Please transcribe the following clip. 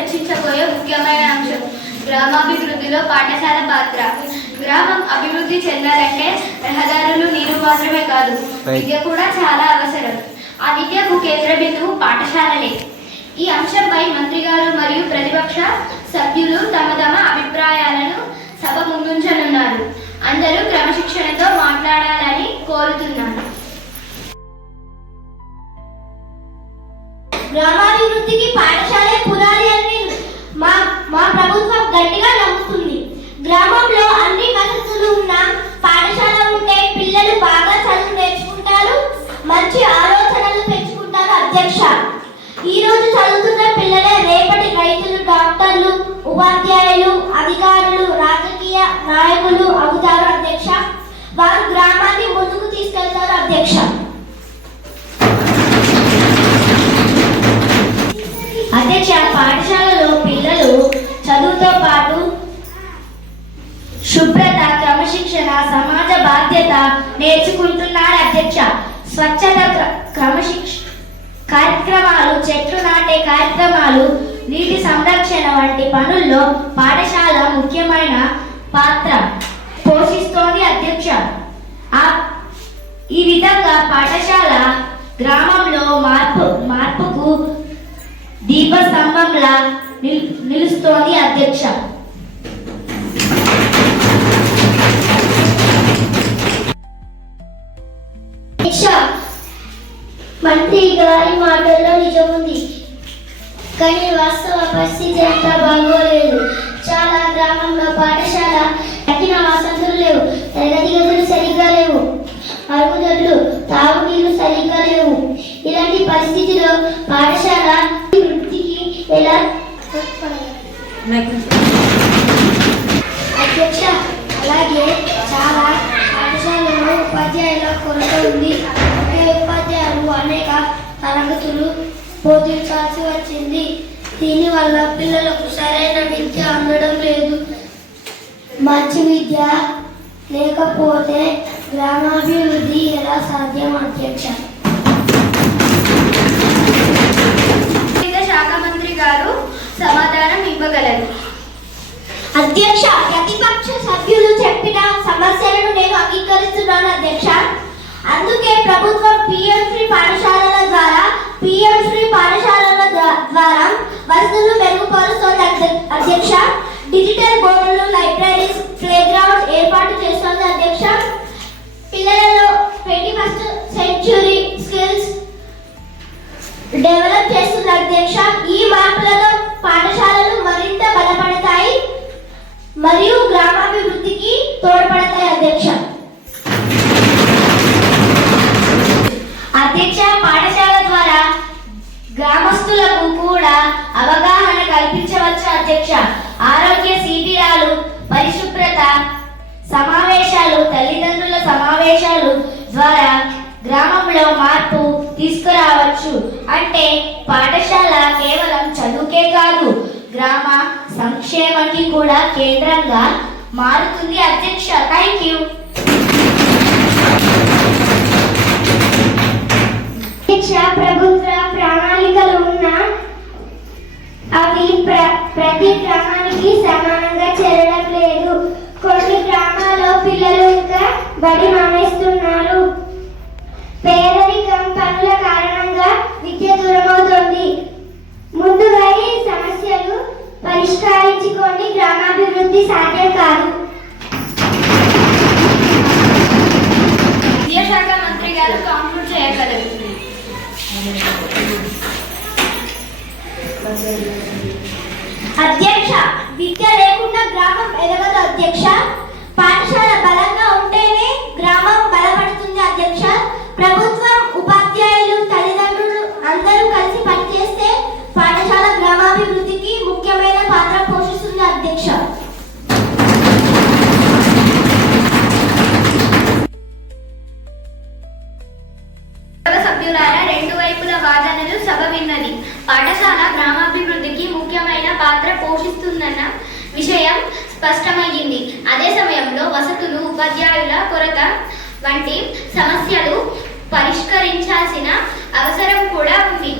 చర్చించబోయే ముఖ్యమైన అంశం గ్రామాభివృద్ధిలో పాఠశాల పాత్ర. గ్రామం అభివృద్ధి చెందాలంటే రహదారులు, నీరు మాత్రమే కాదు, విద్య కూడా చాలా అవసరం. ఆ విద్యకు కేంద్ర బిందువు పాఠశాలలే. ఈ అంశంపై మంత్రి గారు మరియు ప్రతిపక్ష సభ్యులు తమ తమ అభిప్రాయాలను సభ ముందుంచనున్నారు. అందరూ క్రమశిక్షణతో మాట్లాడాలని కోరుతున్నాను. గ్రామాభివృద్ధికి పాఠశాలే పునాది అని మా ప్రభుత్వం గట్టిగా నమ్ముతుంది. గ్రామంలో అన్ని వసతులు ఉన్న పాఠశాల ఉంటే పిల్లలు బాగా చదువు నేర్చుకుంటారు, మంచి ఆలోచనలు పెంచుకుంటారు. అధ్యక్ష, ఈ రోజు చదువుతున్న పిల్లలే రేపటి రైతులు, డాక్టర్లు, ఉపాధ్యాయులు, అధికారులు, రాజకీయ నాయకులు అవుతారు. అధ్యక్ష, వారు గ్రామాన్ని ముందుకు తీసుకెళ్తారు. అధ్యక్ష, పాఠశాలలో పిల్లలు చదువుతో పాటు శుభ్రత, క్రమశిక్షణ, సమాజ బాధ్యత నేర్చుకుంటున్నారు. అధ్యక్ష, స్వచ్ఛత కార్యక్రమాలు, చెట్లు నాటే కార్యక్రమాలు, నీటి సంరక్షణ వంటి పనుల్లో పాఠశాల ముఖ్యమైన పాత్ర పోషిస్తోంది. అధ్యక్ష, ఈ విధంగా పాఠశాల గ్రామంలో మార్పుకు దీపస్తంభంలా నిలుస్తోంది. అధ్యక్ష, మంత్రి గారి మాటల్లో నిజముంది, కానీ వాస్తవ పరిస్థితి అంతా బాగోలేదు. చాలా గ్రామంలో పాఠశాల తగిన వసతులు లేవు, తరగతి గదులు సరిగ్గా లేవు, మరుగుదొడ్లు, తాగునీరు సరిగ్గా లేవు. ఇలాంటి పరిస్థితిలో పాఠశాల వృద్ధికి ఎలా అధ్యక్ష, అలాగే చాలా పాఠశాలలో ఉపాధ్యాయుల కొరత ఉంది. ఉపాధ్యాయులు అనేక తరగతులు బోధించాల్సి వచ్చింది. దీనివల్ల పిల్లలకు సరైన విద్య అందడం లేదు. మంచి విద్య లేకపోతే గ్రామాభివృద్ధి ఎలా సాధ్యం? అధ్యక్ష, శాఖ మంత్రి గారు సమాధానం ఇవ్వగలరు. అధ్యక్ష, ప్రతిపక్ష సభ్యులు చెప్పిన సమస్యలను నేను అంగీకరిస్తున్నాను. అధ్యక్ష, అందుకే ప్రభుత్వం పిఎం-శ్రీ పాఠశాలల ద్వారా వసతులు మెరుగుపరుస్తోంది. అధ్యక్ష, డిజిటల్ బోర్డులు, లైబ్రరీస్, ప్లే గ్రౌండ్ ఏర్పాటు చేస్తోంది. అధ్యక్ష, పిల్లలలో 21st సెంచురీ స్కిల్స్ డెవలప్ చేస్తుంది. అధ్యక్ష, ఈ మార్పులతో పాఠశాలలు మరింత బలపడతాయి మరియు గ్రామాభివృద్ధికి తోడ్పడతాయి. అధ్యక్ష, పాఠశాల ద్వారా గ్రామస్తులకు కూడా అవగాహన కల్పించవచ్చు. అధ్యక్ష, ఆరోగ్య శిబిరాలు, పరిశుభ్రత సమావేశాలు, తల్లిదండ్రుల సమావేశాలు ద్వారా గ్రామంలో మార్పు తీసుకురావచ్చు. అంటే పాఠశాల కేవలం చదువుకే కాదు, గ్రామ సంక్షేమానికి కూడా కేంద్రంగా మారుతుంది. అధ్యక్ష, థ్యాంక్ యూ. ప్రభుత్వ ప్రణాళికలు ఉన్న అవి ప్రతి గ్రామానికి సమానంగా చేరడం లేదు. కొన్ని గ్రామాల్లో పిల్లలు ఇంకా బడి మానేస్తున్నారు. పేదరికం, పనుల కారణంగా విద్య దూరమవుతోంది. ముందుగా ఈ సమస్యలు పరిష్కరించుకొని గ్రామాభివృద్ధి సాధ్యం కాదు. విద్యాశాఖ మంత్రి గారు కాంక్లూడ్ చేయగలరు. అధ్యక్ష, విద్య లేకుండా గ్రామం ఎదగదు. అధ్యక్ష, పాఠశాల బలంగా ఉంటేనే గ్రామం బలపడుతుంది. అధ్యక్ష, ప్రభుత్వం, ఉపాధ్యాయులు, తల్లిదండ్రులు అందరూ కలిసి పనిచేస్తే పాఠశాల గ్రామాభివృద్ధికి ముఖ్యమైన పాత్ర పోషిస్తుంది. అధ్యక్ష, సభ్యులారా, రెండు వైపుల వాదనలు సభ విన్నది. పాఠశాల గ్రామాభివృద్ధికి ముఖ్యమైన పాత్ర పోషిస్తుందన్న విషయం స్పష్టమయ్యింది. అదే సమయంలో వసతులు, ఉపాధ్యాయుల కొరత వంటి సమస్యలు పరిష్కరించాల్సిన అవసరం కూడా ఉంది.